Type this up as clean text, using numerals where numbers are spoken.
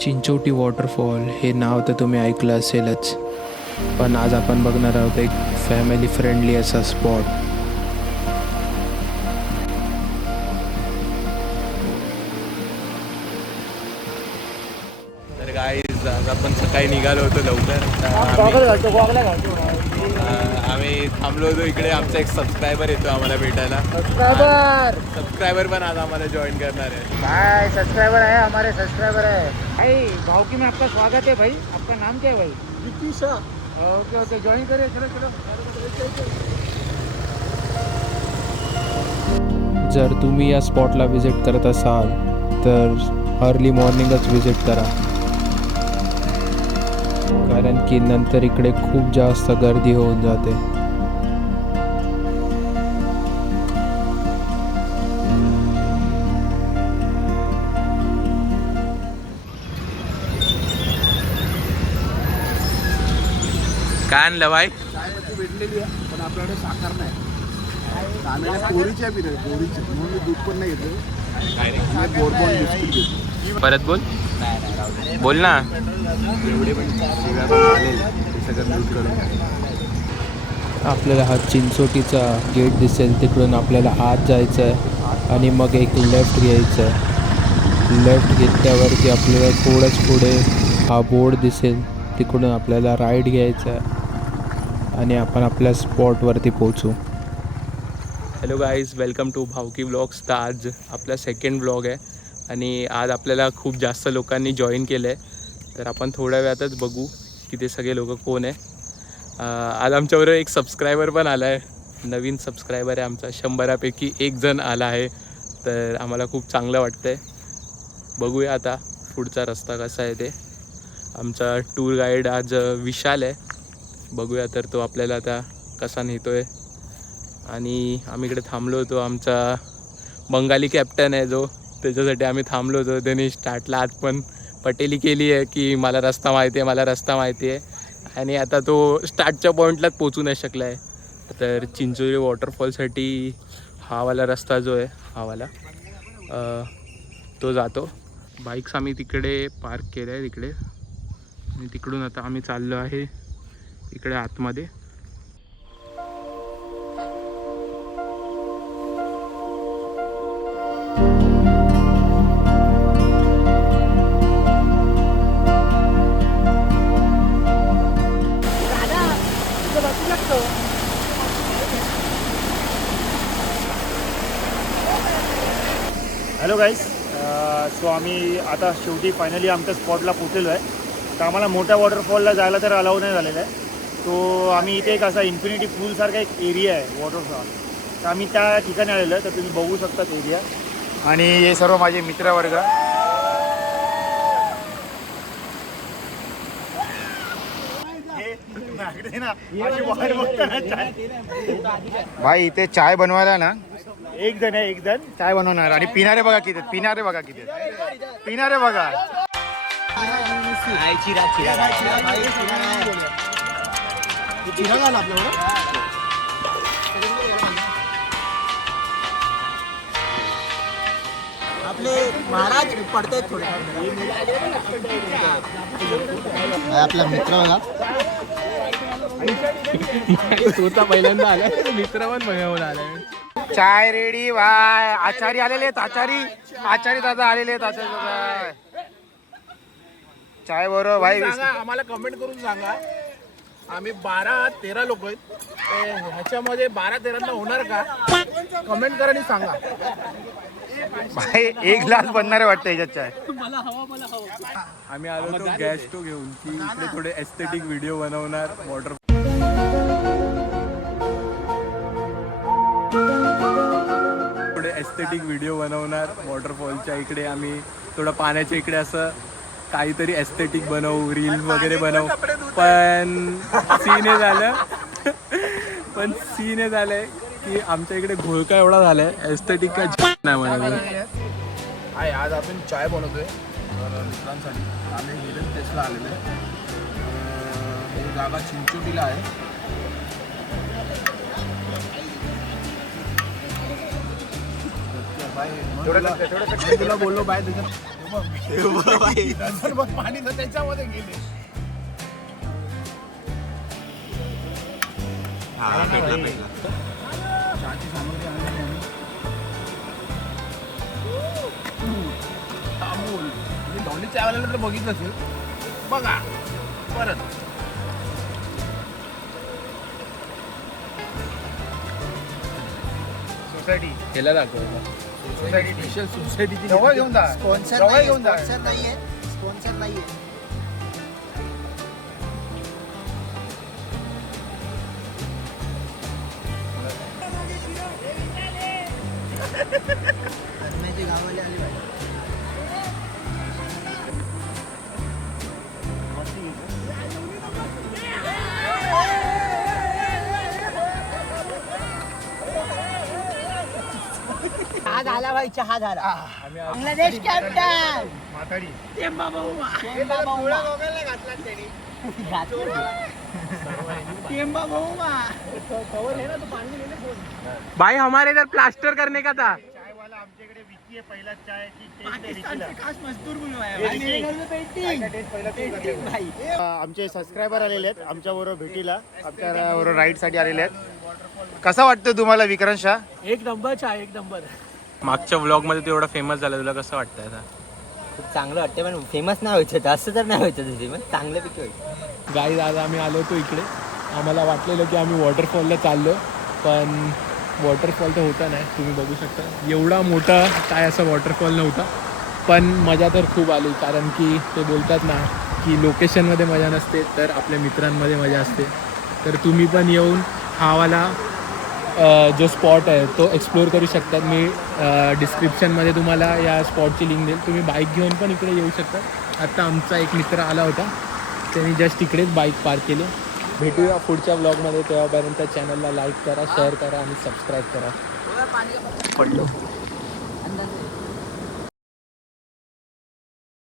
Chinchoti waterfall हे नाव तर तुम्ही ऐकलं असेलच, पण आज आपण बघणार आहोत एक फॅमिली फ्रेंडली असा स्पॉट. तर गाईज आज आपण सकाळी निघालो होतो लवकर. आम्ही थांबलो होतो इकडे. आमचा एक सबस्क्रायबर येतो आम्हाला भेटायला. सबस्क्रायबर पण आज आम्हाला जॉईन करणार है. भाई सब्सक्राइबर है, हमारे सब्सक्राइबर है भाई. भावकी में आपका स्वागत है भाई. आपका नाम क्या है भाई? विकीशा. ओके ओके, ज्वाइन करिए. चलो चलो. जर तुम्ही या स्पॉटला विजिट करत असाल तर अर्ली मॉर्निंगच विजिट करा, कारण की नंतर इकडे खूप जास्त गर्दी होऊन जाते. काय आणलं बाई? चायपत्ती भेटलेली आहे, पण आपल्याकडे साखर नाही. आम्हाला पोरीची आहे पिरं, पोरीची म्हणून मी दूध पण नाही घेतो. बोरबॉन बिस्किट घेतो. परत बोल. बोल ना. एवढे पण शिव्या पण चालेल, ते सगळं यूज करून घ्या. आपल्याला हा चिंचोटीचा गेट दिसेल, तिकडून आपल्याला आत जायचं आहे आणि मग एक लेफ्ट घ्यायचं आहे. लेफ्ट घेतल्यावरती आपल्याला थोडंच पुढे हा बोर्ड दिसेल, तिकडून आपल्याला राईट घ्यायचं आहे आणि आपण आपल्या स्पॉटवरती पोहोचू. Hello guys, welcome to Bhavki blogs. तर आज आपला सेकंड ब्लॉग आहे आणि आज आपल्याला खूप जास्त लोकांनी जॉईन केलं आहे. तर आपण थोड्या वेळातच बघू की ते सगळे लोक कोण आहे. आज आमच्याबरोबर एक सबस्क्रायबर पण आला आहे. नवीन सबस्क्रायबर आहे आमचा. 100पैकी एक जण आला आहे. तर आम्हाला खूप चांगलं वाटतं आहे. बघूया आता पुढचा रस्ता कसा आहे ते. आमचा टूर गाईड आज विशाल आहे. बघूया तर तो आपल्याला आता कसा नेतो आहे. आणि आम्ही इकडे थांबलो होतो. आमचा बंगाली कॅप्टन आहे जो, त्याच्यासाठी आम्ही थांबलो होतो. त्यांनी स्टार्टला आज पण पटेली केली आहे की मला रस्ता माहिती आहे, मला रस्ता माहिती आहे. आणि आता तो स्टार्टच्या पॉईंटलाच पोचू नाही शकला आहे. तर चिंचोली वॉटरफॉलसाठी हा वाला रस्ता जो आहे, हा वाला तो जातो. बाईक्स आम्ही तिकडे पार्क केल्या आहे तिकडे, आणि तिकडून आता आम्ही चाललो आहे इकडे आतमध्ये. हॅलो गाईस, सो आम्ही आता शेवटी फायनली आमच्या स्पॉटला पोचलेलो आहे. तर आम्हाला मोठ्या वॉटरफॉलला जायला तर अलाउ नाही झालेला आहे. तो आम्ही इथे एक असा इन्फिनिटी पूलसारखा एक एरिया आहे वॉटरफॉल, तर आम्ही त्या ठिकाणी आलेलो आहे. तर तुम्ही बघू शकतात एरिया. आणि हे सर्व माझे मित्रवर्ग. भाई इथे चाय बनवायला ना एक जण चाय बनवणार. आणि पिणारे बघा किती, पिणारे बघा किती, पिणारे बघा. आपले महाराज पडतायत थोडे. आपला मित्र बघा, स्वतः पहिल्यांदा आला, मित्र पण बनवून आलाय. चाय रेडी भाई. आचारी आलेले आहेत, आचारी दादा आलेले आहेत. आचारी दादा चाय बरोबर भाई. आम्हाला कमेंट करून सांगा. आम्ही 12-13 लोक आहेत. ह्याच्यामध्ये 12-13 होणार का? कमेंट करा आणि सांगा. भाई एक ग्लास बनणारे वाटतं ह्याच्यात चाय. आम्ही आलो होतो गॅस स्टोव घेऊन की इकडे थोडे एस्थेटिक व्हिडिओ बनवणार. वॉटरफॉलच्या इकडे आम्ही थोडं पाण्याच्या इकडे असं काहीतरी एस्थेटिक बनवू, रील वगैरे बनवू. पण सीन हे झालंय की आमच्या इकडे घोळका एवढा झालाय, एस्थेटिक काय नाही म्हणाले. आज आपण चाय बनवतोय मित्रांसाठी. आम्ही हिडन टेस्टला आलेलो आहे. ही जागा चिंचोटीला आहे. तुला बोललो बाय तुझं नंतर मग पाणी तर त्याच्यामध्ये गेले. चहाची सामग्री आणली आम्ही. अमूल म्हणजे डॉली चायवाल्याला तर बघितलं असेल बघा परत. सोसायटी ह्याला दाखव. सोसायटी स्पेशल सोसायटीची जवळ घेऊन जा. स्पॉन्सर जवळ नाही, घेऊन जा. स्पॉन्सर नाहीये, स्पॉन्सर नाहीये. आत्म्याचे गावाले आले पाहिजे. चहा झाला भाई, चहा झाला. बांगलादेश कॅप्टन माताडी भाई हमारे इधर प्लास्टर करने का था. चायवाला आमच्याकडे विकी आहे पहिला चाय की टेस्ट आहे विकीला. खास मजदूर आमचे सबस्क्रायबर आलेले आहेत आमच्याबरोबर भेटीला, आमच्याबरोबर राईडसाठी आलेले आहेत. कसा वाटतं तुम्हाला विक्रांत शाह? एक नंबर चहा, एक नंबर. मागच्या व्लॉग मध्ये तू एवढा फेमस झाला, तुला कसं वाटतंय आता? खूप चांगलं वाटतं, पण फेमस नाही व्हायचं, असं तर नाही व्हायचं तिथे, पण चांगल्यापैकी व्हायचं. गाईज आज आम्ही आलो होतो इकडे. आम्हाला वाटलेलं की आम्ही वॉटरफॉलला चाललो, पण वॉटरफॉल तर होता नाही. तुम्ही बघू शकता एवढा मोठा काय असा वॉटरफॉल नव्हता, पण मजा तर खूप आली. कारण की ते बोलतात ना की लोकेशनमध्ये मजा नसते तर आपल्या मित्रांमध्ये मजा असते. तर तुम्ही पण येऊन हावाला जो स्पॉट आहे तो एक्सप्लोअर करू शकतात. मी डिस्क्रिप्शनमध्ये तुम्हाला या स्पॉटची लिंक देईल. तुम्ही बाईक घेऊन पण इकडे येऊ शकता. आत्ता आमचा एक मित्र आला होता, त्यांनी जस्ट इकडेच बाईक पार्क केली. भेटूया पुढच्या व्लॉगमध्ये. तेव्हापर्यंत चॅनलला लाईक करा, शेअर करा आणि सबस्क्राईब करा. पडलो.